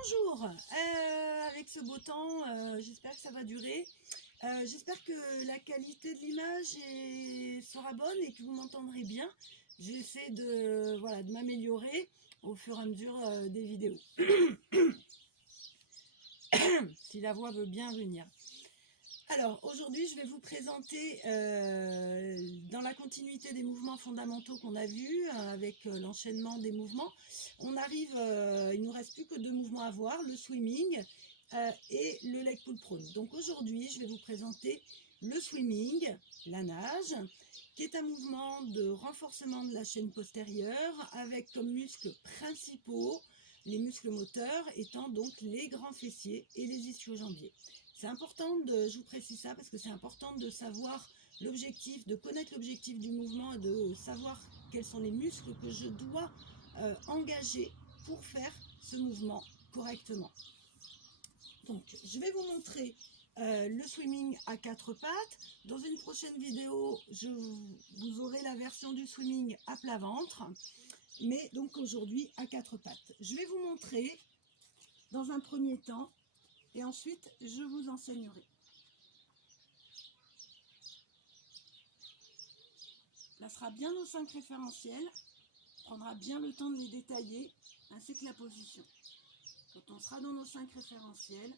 Bonjour, avec ce beau temps, j'espère que ça va durer. J'espère que la qualité de l'image sera bonne et que vous m'entendrez bien. J'essaie de m'améliorer au fur et à mesure des vidéos. Si la voix veut bien venir. Alors, aujourd'hui, je vais vous présenter, dans la continuité des mouvements fondamentaux qu'on a vus, avec l'enchaînement des mouvements, on arrive, il ne nous reste plus que 2 mouvements à voir, le swimming et le leg pull prone. Donc aujourd'hui, je vais vous présenter le swimming, la nage, qui est un mouvement de renforcement de la chaîne postérieure, avec comme muscles principaux les muscles moteurs étant donc les grands fessiers et les ischio-jambiers. C'est important je vous précise ça parce que c'est important de savoir l'objectif, de connaître l'objectif du mouvement et de savoir quels sont les muscles que je dois engager pour faire ce mouvement correctement. Donc, je vais vous montrer le swimming à 4 pattes. Dans une prochaine vidéo, vous aurez la version du swimming à plat ventre, mais donc aujourd'hui à 4 pattes. Je vais vous montrer dans un premier temps et ensuite je vous enseignerai. On placera bien nos 5 référentiels, on prendra bien le temps de les détailler, ainsi que la position. Quand on sera dans nos 5 référentiels,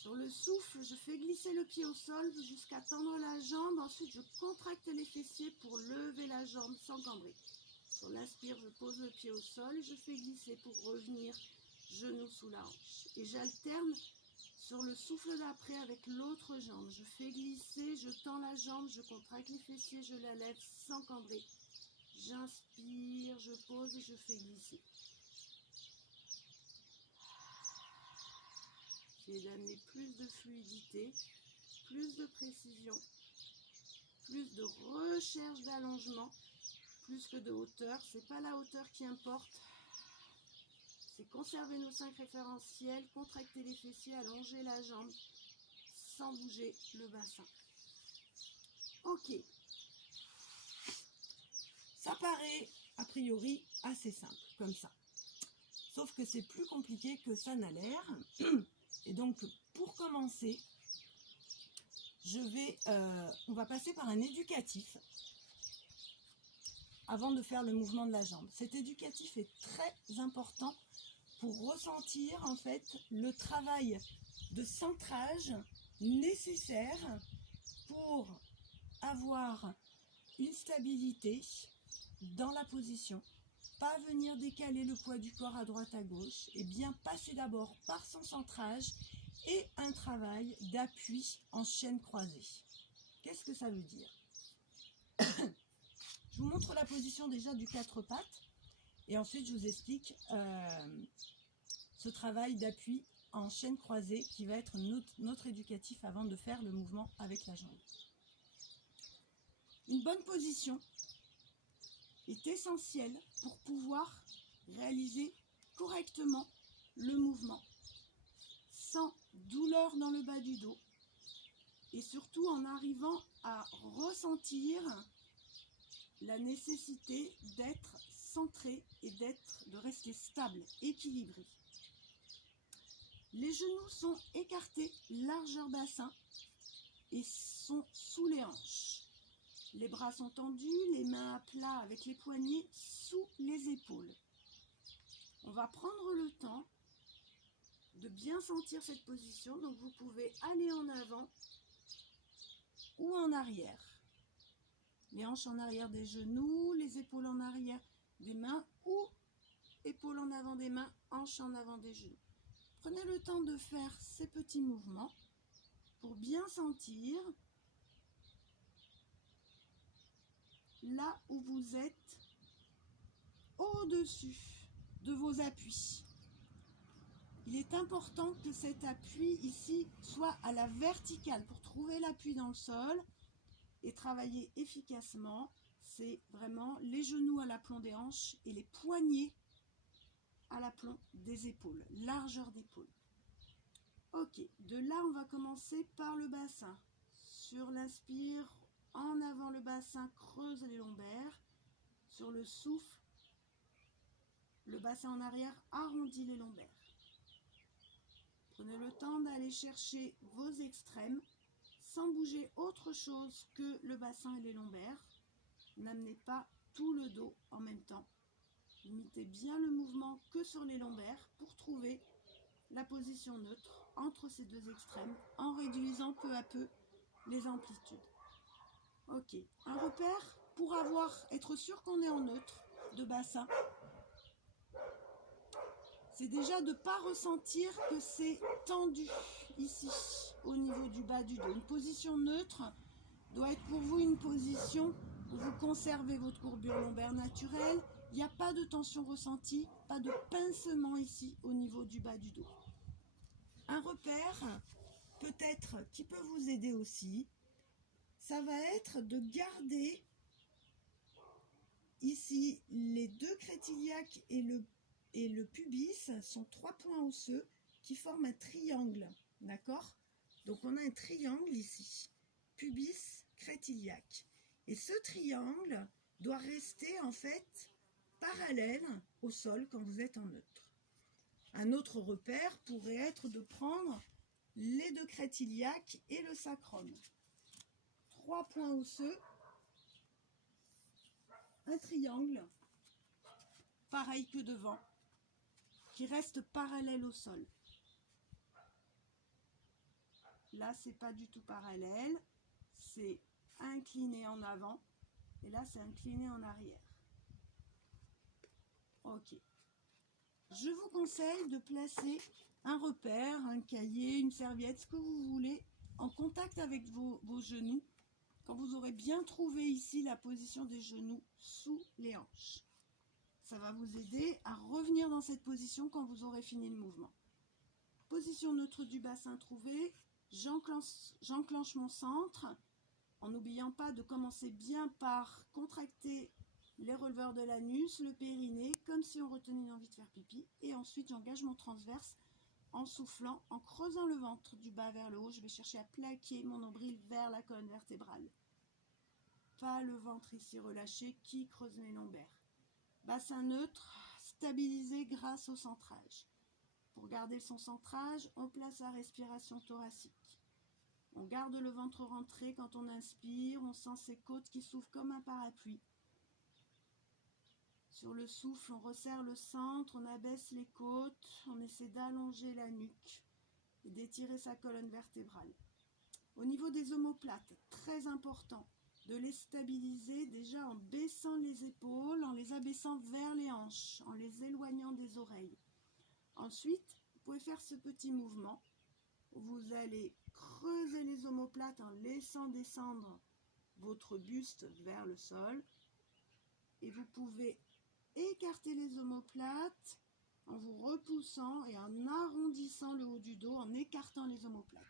sur le souffle, je fais glisser le pied au sol jusqu'à tendre la jambe. Ensuite, je contracte les fessiers pour lever la jambe sans cambrer. Sur l'inspire, je pose le pied au sol, je fais glisser pour revenir genou sous la hanche. Et j'alterne sur le souffle d'après avec l'autre jambe. Je fais glisser, je tends la jambe, je contracte les fessiers, je la lève sans cambrer. J'inspire, je pose et je fais glisser. Et d'amener plus de fluidité, plus de précision, plus de recherche d'allongement, plus que de hauteur. C'est pas la hauteur qui importe, c'est conserver nos 5 référentiels, contracter les fessiers, allonger la jambe sans bouger le bassin. Ok, ça paraît a priori assez simple comme ça, sauf que c'est plus compliqué que ça n'a l'air. Et donc, pour commencer, on va passer par un éducatif avant de faire le mouvement de la jambe. Cet éducatif est très important pour ressentir en fait le travail de centrage nécessaire pour avoir une stabilité dans la position. Pas venir décaler le poids du corps à droite à gauche et bien passer d'abord par son centrage et un travail d'appui en chaîne croisée. Qu'est-ce que ça veut dire? Je vous montre la position déjà du 4 pattes et ensuite je vous explique ce travail d'appui en chaîne croisée qui va être notre éducatif avant de faire le mouvement avec la jambe. Une bonne position est essentiel pour pouvoir réaliser correctement le mouvement sans douleur dans le bas du dos et surtout en arrivant à ressentir la nécessité d'être centré et de rester stable, équilibré. Les genoux sont écartés, largeur bassin et sont sous les hanches. Les bras sont tendus, les mains à plat avec les poignets sous les épaules. On va prendre le temps de bien sentir cette position. Donc vous pouvez aller en avant ou en arrière. Les hanches en arrière des genoux, les épaules en arrière des mains ou épaules en avant des mains, hanches en avant des genoux. Prenez le temps de faire ces petits mouvements pour bien sentir là où vous êtes au-dessus de vos appuis. Il est important que cet appui ici soit à la verticale. Pour trouver l'appui dans le sol, et travailler efficacement, c'est vraiment les genoux à l'aplomb des hanches et les poignets à l'aplomb des épaules, largeur d'épaule. Ok, de là on va commencer par le bassin. Sur l'inspire, en avant le bassin, creuse les lombaires. Sur le souffle, le bassin en arrière, arrondit les lombaires. Prenez le temps d'aller chercher vos extrêmes sans bouger autre chose que le bassin et les lombaires. N'amenez pas tout le dos en même temps. Limitez bien le mouvement que sur les lombaires pour trouver la position neutre entre ces deux extrêmes en réduisant peu à peu les amplitudes. Ok, un repère pour être sûr qu'on est en neutre de bassin, c'est déjà de ne pas ressentir que c'est tendu ici au niveau du bas du dos. Une position neutre doit être pour vous une position où vous conservez votre courbure lombaire naturelle. Il n'y a pas de tension ressentie, pas de pincement ici au niveau du bas du dos. Un repère peut-être qui peut vous aider aussi, ça va être de garder ici les deux crêtes iliaques et le pubis sont 3 points osseux qui forment un triangle, d'accord? Donc on a un triangle ici, pubis, crête iliaque. Et ce triangle doit rester en fait parallèle au sol quand vous êtes en neutre. Un autre repère pourrait être de prendre les deux crêtes iliaques et le sacrum. 3 points osseux, un triangle, pareil que devant, qui reste parallèle au sol. Là, c'est pas du tout parallèle, c'est incliné en avant, et là, c'est incliné en arrière. Ok. Je vous conseille de placer un repère, un cahier, une serviette, ce que vous voulez, en contact avec vos genoux, quand vous aurez bien trouvé ici la position des genoux sous les hanches. Ça va vous aider à revenir dans cette position quand vous aurez fini le mouvement. Position neutre du bassin trouvée, j'enclenche mon centre, en n'oubliant pas de commencer bien par contracter les releveurs de l'anus, le périnée, comme si on retenait une envie de faire pipi. Et ensuite, j'engage mon transverse en soufflant, en creusant le ventre du bas vers le haut. Je vais chercher à plaquer mon nombril vers la colonne vertébrale. Pas le ventre ici relâché qui creuse mes lombaires. Bassin neutre, stabilisé grâce au centrage. Pour garder son centrage, on place la respiration thoracique. On garde le ventre rentré quand on inspire, on sent ses côtes qui s'ouvrent comme un parapluie. Sur le souffle, on resserre le centre, on abaisse les côtes, on essaie d'allonger la nuque et d'étirer sa colonne vertébrale. Au niveau des omoplates, très important de les stabiliser déjà en baissant les épaules, en les abaissant vers les hanches, en les éloignant des oreilles. Ensuite, vous pouvez faire ce petit mouvement où vous allez creuser les omoplates en laissant descendre votre buste vers le sol. Et vous pouvez écarter les omoplates en vous repoussant et en arrondissant le haut du dos, en écartant les omoplates.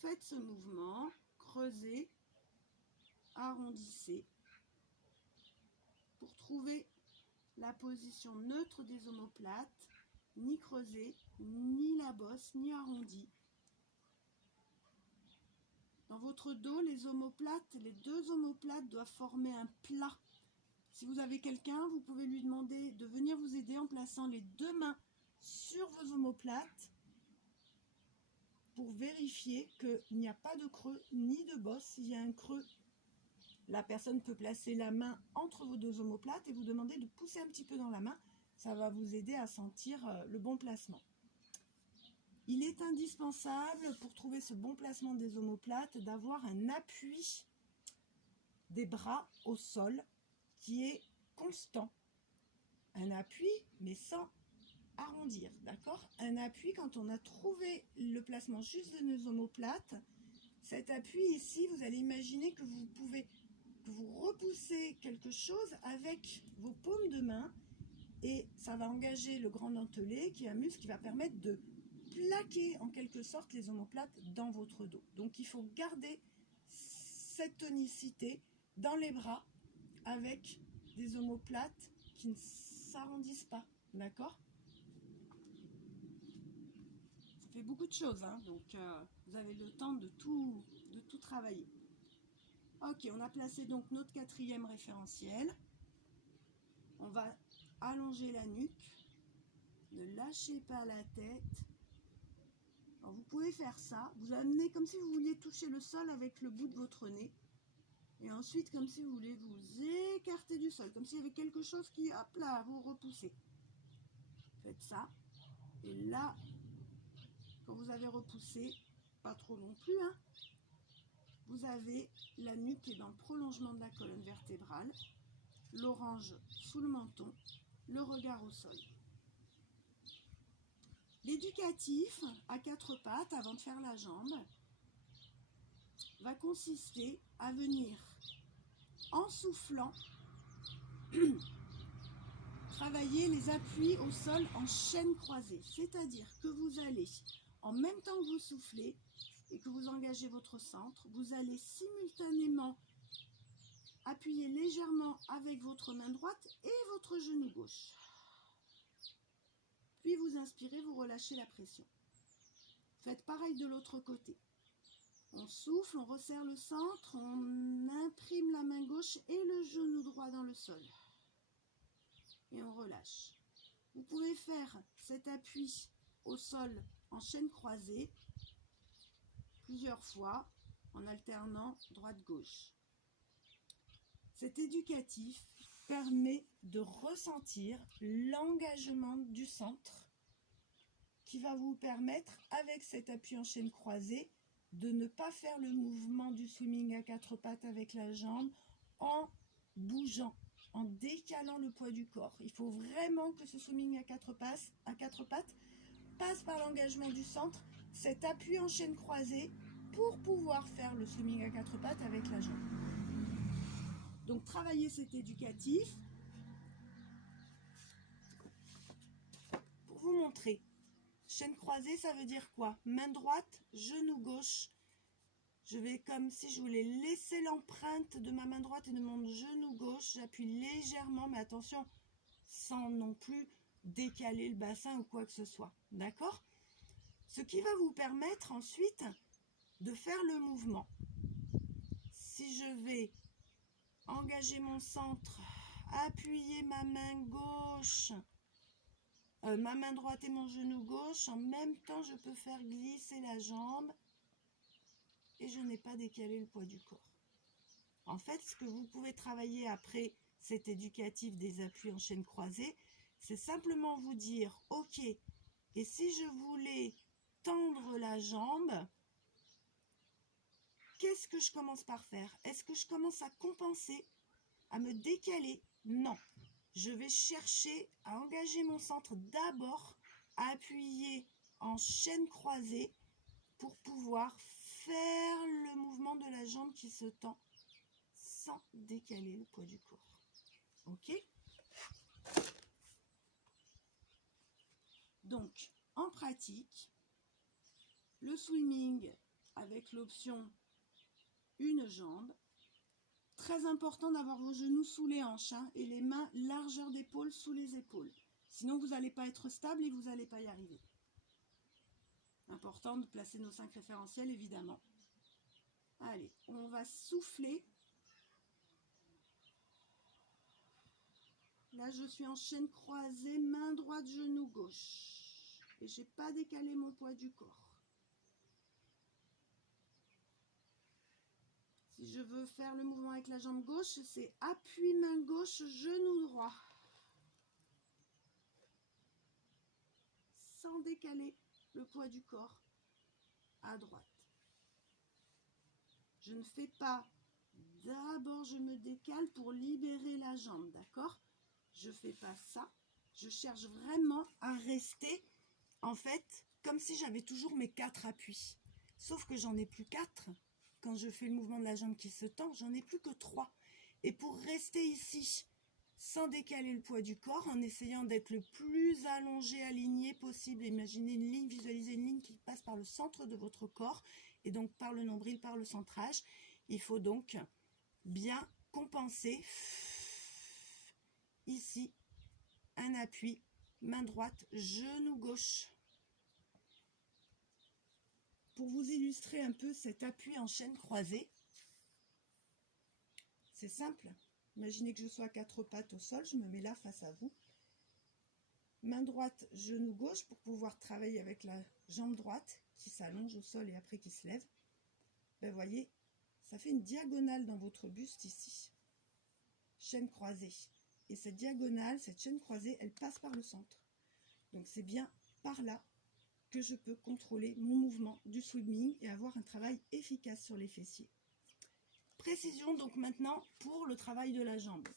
Faites ce mouvement, creusez, arrondissez, pour trouver la position neutre des omoplates, ni creusée, ni la bosse, ni arrondie. Dans votre dos, les deux omoplates doivent former un plat. Si vous avez quelqu'un, vous pouvez lui demander de venir vous aider en plaçant les deux mains sur vos omoplates pour vérifier qu'il n'y a pas de creux ni de bosse. S'il y a un creux, la personne peut placer la main entre vos deux omoplates et vous demander de pousser un petit peu dans la main. Ça va vous aider à sentir le bon placement. Il est indispensable pour trouver ce bon placement des omoplates d'avoir un appui des bras au sol qui est constant. Un appui mais sans arrondir, d'accord? Un appui quand on a trouvé le placement juste de nos omoplates. Cet appui ici, vous allez imaginer que vous repoussez quelque chose avec vos paumes de main et ça va engager le grand dentelé qui est un muscle qui va permettre de plaquer en quelque sorte les omoplates dans votre dos. Donc il faut garder cette tonicité dans les bras avec des omoplates qui ne s'arrondissent pas, d'accord? Ça fait beaucoup de choses, hein, donc vous avez le temps de tout travailler. Ok, on a placé donc notre quatrième référentiel. On va allonger la nuque, ne lâchez pas la tête. Alors vous pouvez faire ça, vous amenez comme si vous vouliez toucher le sol avec le bout de votre nez. Et ensuite, comme si vous voulez vous écarter du sol, comme s'il y avait quelque chose qui, hop là, vous repoussez. Faites ça. Et là, quand vous avez repoussé, pas trop non plus, hein, vous avez la nuque qui est dans le prolongement de la colonne vertébrale, l'orange sous le menton, le regard au sol. L'éducatif à 4 pattes, avant de faire la jambe, va consister à venir, en soufflant, travailler les appuis au sol en chaîne croisée. C'est-à-dire que vous allez, en même temps que vous soufflez et que vous engagez votre centre, vous allez simultanément appuyer légèrement avec votre main droite et votre genou gauche. Puis vous inspirez, vous relâchez la pression. Faites pareil de l'autre côté. On souffle, on resserre le centre, on imprime la main gauche et le genou droit dans le sol. Et on relâche. Vous pouvez faire cet appui au sol en chaîne croisée plusieurs fois en alternant droite-gauche. Cet éducatif permet de ressentir l'engagement du centre qui va vous permettre, avec cet appui en chaîne croisée, de ne pas faire le mouvement du swimming à 4 pattes avec la jambe en bougeant, en décalant le poids du corps. Il faut vraiment que ce swimming à 4 pattes passe par l'engagement du centre, cet appui en chaîne croisée pour pouvoir faire le swimming à 4 pattes avec la jambe. Donc travaillez cet éducatif pour vous montrer. Chaîne croisée, ça veut dire quoi? Main droite, genou gauche. Je vais comme si je voulais laisser l'empreinte de ma main droite et de mon genou gauche. J'appuie légèrement, mais attention, sans non plus décaler le bassin ou quoi que ce soit. D'accord? Ce qui va vous permettre ensuite de faire le mouvement. Si je vais engager mon centre, appuyer ma main gauche, ma main droite et mon genou gauche, en même temps je peux faire glisser la jambe et je n'ai pas décalé le poids du corps. En fait, ce que vous pouvez travailler après cet éducatif des appuis en chaîne croisée, c'est simplement vous dire, ok, et si je voulais tendre la jambe, qu'est-ce que je commence par faire? Est-ce que je commence à compenser, à me décaler? Non. Je vais chercher à engager mon centre d'abord, à appuyer en chaîne croisée pour pouvoir faire le mouvement de la jambe qui se tend sans décaler le poids du corps. Ok? Donc, en pratique, le swimming avec l'option une jambe. Très important d'avoir vos genoux sous les hanches, hein, et les mains largeur d'épaule sous les épaules. Sinon, vous n'allez pas être stable et vous n'allez pas y arriver. Important de placer nos 5 référentiels, évidemment. Allez, on va souffler. Là, je suis en chaîne croisée, main droite, genou gauche. Et je n'ai pas décalé mon poids du corps. Si je veux faire le mouvement avec la jambe gauche, c'est appui main gauche, genou droit. Sans décaler le poids du corps à droite. Je ne fais pas d'abord je me décale pour libérer la jambe, d'accord? Je fais pas ça. Je cherche vraiment à rester, en fait, comme si j'avais toujours mes 4 appuis. Sauf que j'en ai plus 4. Quand je fais le mouvement de la jambe qui se tend, j'en ai plus que 3. Et pour rester ici, sans décaler le poids du corps, en essayant d'être le plus allongé, aligné possible, imaginez une ligne, visualisez une ligne qui passe par le centre de votre corps, et donc par le nombril, par le centrage. Il faut donc bien compenser ici un appui, main droite, genou gauche. Pour vous illustrer un peu cet appui en chaîne croisée, c'est simple. Imaginez que je sois à 4 pattes au sol, je me mets là face à vous. Main droite, genou gauche pour pouvoir travailler avec la jambe droite qui s'allonge au sol et après qui se lève. Ben voyez, ça fait une diagonale dans votre buste ici. Chaîne croisée. Et cette diagonale, cette chaîne croisée, elle passe par le centre. Donc c'est bien par là que je peux contrôler mon mouvement du swimming et avoir un travail efficace sur les fessiers. Précision donc maintenant pour le travail de la jambe.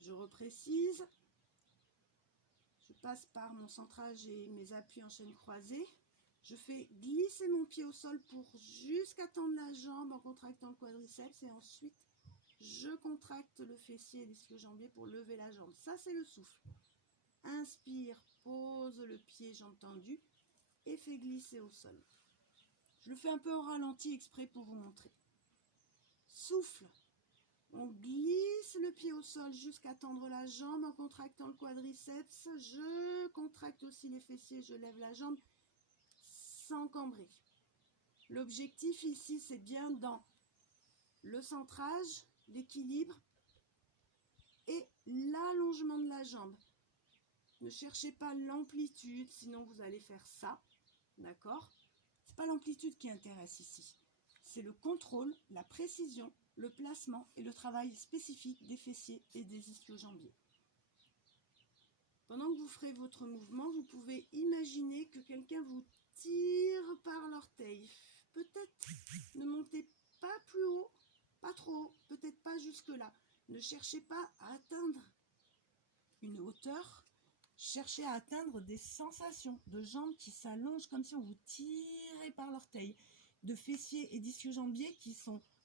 Je reprécise. Je passe par mon centrage et mes appuis en chaîne croisée. Je fais glisser mon pied au sol pour jusqu'à tendre la jambe en contractant le quadriceps et ensuite je contracte le fessier et l'ischio-jambier pour lever la jambe. Ça, c'est le souffle. Inspire, pose le pied, jambe tendue et fais glisser au sol. Je le fais un peu en ralenti exprès pour vous montrer. Souffle. On glisse le pied au sol jusqu'à tendre la jambe en contractant le quadriceps. Je contracte aussi les fessiers, je lève la jambe sans cambrer. L'objectif ici, c'est bien dans le centrage, l'équilibre et l'allongement de la jambe. Ne cherchez pas l'amplitude, sinon vous allez faire ça, d'accord? C'est pas l'amplitude qui intéresse ici. C'est le contrôle, la précision, le placement et le travail spécifique des fessiers et des ischio-jambiers. Pendant que vous ferez votre mouvement, vous pouvez imaginer que quelqu'un vous tire par l'orteil. Peut-être ne montez pas plus haut, pas trop haut, peut-être pas jusque là. Ne cherchez pas à atteindre une hauteur, cherchez à atteindre des sensations de jambes qui s'allongent comme si on vous tirait par l'orteil, de fessiers et d'ischio-jambiers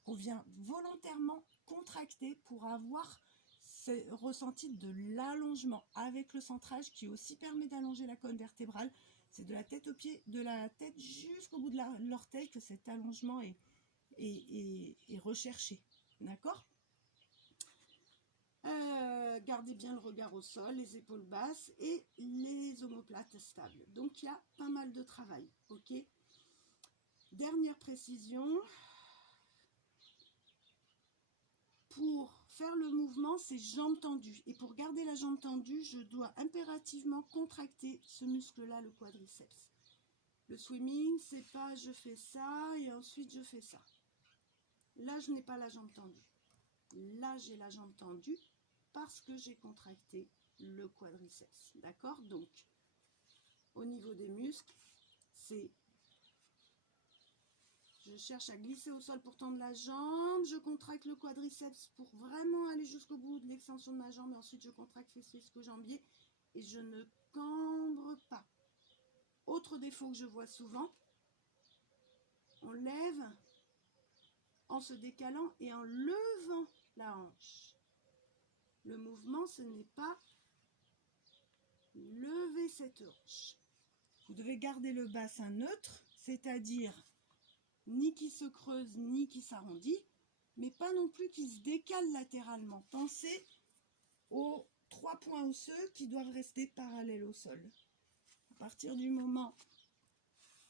qu'on vient volontairement contracter pour avoir ce ressenti de l'allongement avec le centrage qui aussi permet d'allonger la colonne vertébrale. C'est de la tête aux pieds, de la tête jusqu'au bout de l'orteil que cet allongement est recherché. D'accord? Gardez bien le regard au sol, les épaules basses et les omoplates stables. Donc il y a pas mal de travail. Ok? Dernière précision. Pour faire le mouvement, c'est jambes tendues. Et pour garder la jambe tendue, je dois impérativement contracter ce muscle-là, le quadriceps. Le swimming, c'est pas je fais ça et ensuite je fais ça. Là, je n'ai pas la jambe tendue. Là, j'ai la jambe tendue parce que j'ai contracté le quadriceps. D'accord? Donc, au niveau des muscles, c'est... Je cherche à glisser au sol pour tendre la jambe. Je contracte le quadriceps pour vraiment aller jusqu'au bout de l'extension de ma jambe. Et ensuite, je contracte fessier jusqu'au jambier. Et je ne cambre pas. Autre défaut que je vois souvent, on lève en se décalant et en levant la hanche. Le mouvement, ce n'est pas lever cette hanche. Vous devez garder le bassin neutre, c'est-à-dire ni qui se creuse, ni qui s'arrondit, mais pas non plus qui se décale latéralement. Pensez aux 3 points osseux qui doivent rester parallèles au sol. À partir du moment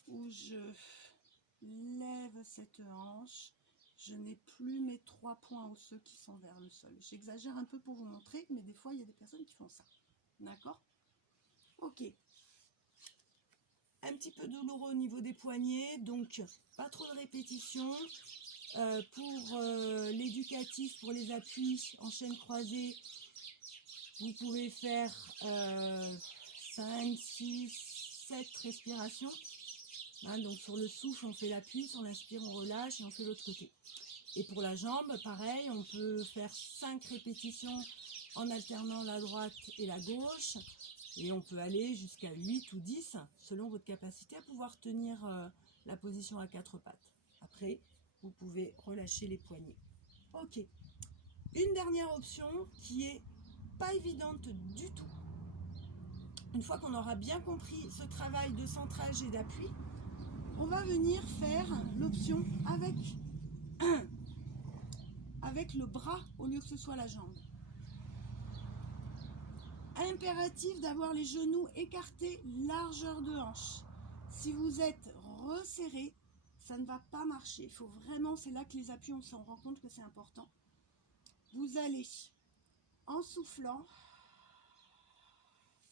où je lève cette hanche, je n'ai plus mes 3 points osseux qui sont vers le sol. J'exagère un peu pour vous montrer, mais des fois, il y a des personnes qui font ça. D'accord? Ok. Un petit peu douloureux au niveau des poignets, donc pas trop de répétitions. Pour l'éducatif, pour les appuis en chaîne croisée, vous pouvez faire 5, 6, 7 respirations. Hein, donc sur le souffle, on fait l'appui, sur l'inspire, on relâche et on fait l'autre côté. Et pour la jambe, pareil, on peut faire 5 répétitions en alternant la droite et la gauche. Et on peut aller jusqu'à 8 ou 10 selon votre capacité à pouvoir tenir la position à 4 pattes. Après, vous pouvez relâcher les poignets. Ok. Une dernière option qui est pas évidente du tout. Une fois qu'on aura bien compris ce travail de centrage et d'appui, on va venir faire l'option avec le bras au lieu que ce soit la jambe. Impératif d'avoir les genoux écartés, largeur de hanche. Si vous êtes resserré, ça ne va pas marcher. Il faut vraiment, c'est là que les appuis, on s'en rend compte que c'est important. Vous allez, en soufflant,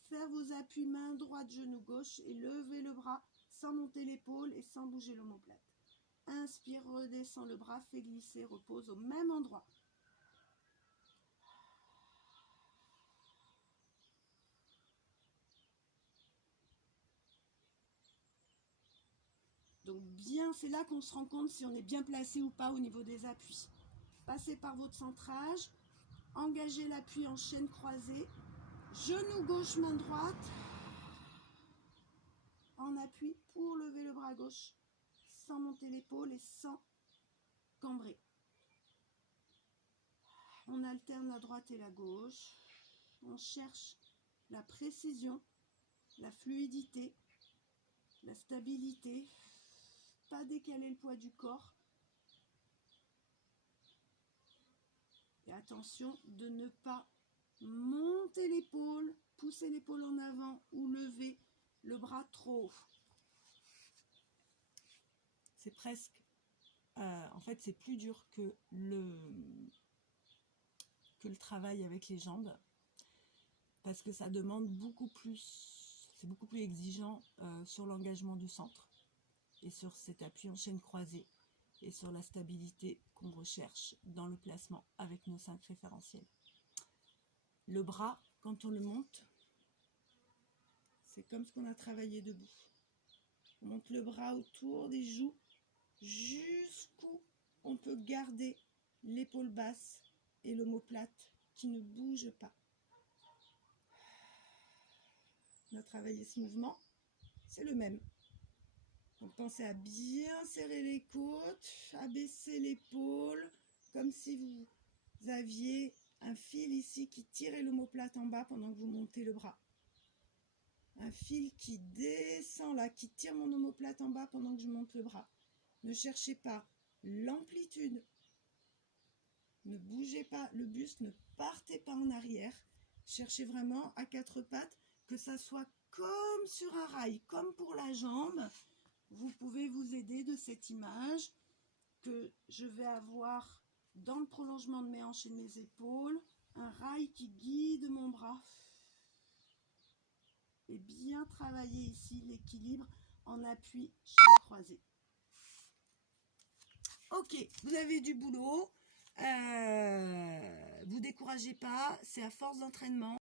faire vos appuis main droite, genou gauche et lever le bras sans monter l'épaule et sans bouger l'omoplate. Inspire, redescend le bras, fait glisser, repose au même endroit. Donc bien, c'est là qu'on se rend compte si on est bien placé ou pas au niveau des appuis. Passez par votre centrage, engagez l'appui en chaîne croisée, genou gauche, main droite, en appui pour lever le bras gauche, sans monter l'épaule et sans cambrer. On alterne la droite et la gauche, on cherche la précision, la fluidité, la stabilité, pas décaler le poids du corps. Et attention de ne pas monter l'épaule, pousser l'épaule en avant ou lever le bras trop haut. C'est presque, en fait c'est plus dur que le travail avec les jambes, parce que ça demande beaucoup plus, c'est beaucoup plus exigeant sur l'engagement du centre et sur cet appui en chaîne croisée et sur la stabilité qu'on recherche dans le placement avec nos 5 référentiels. Le bras, quand on le monte, c'est comme ce qu'on a travaillé debout. On monte le bras autour des joues jusqu'où on peut garder l'épaule basse et l'omoplate qui ne bouge pas. On a travaillé ce mouvement, c'est le même. Donc pensez à bien serrer les côtes, à baisser l'épaule, comme si vous aviez un fil ici qui tirait l'omoplate en bas pendant que vous montez le bras. Un fil qui descend là, qui tire mon omoplate en bas pendant que je monte le bras. Ne cherchez pas l'amplitude. Ne bougez pas le buste, ne partez pas en arrière. Cherchez vraiment à 4 pattes, que ça soit comme sur un rail, comme pour la jambe. Vous pouvez vous aider de cette image que je vais avoir dans le prolongement de mes hanches et de mes épaules, un rail qui guide mon bras. Et bien travailler ici l'équilibre en appui chaîne croisée. Ok, vous avez du boulot, vous découragez pas, c'est à force d'entraînement.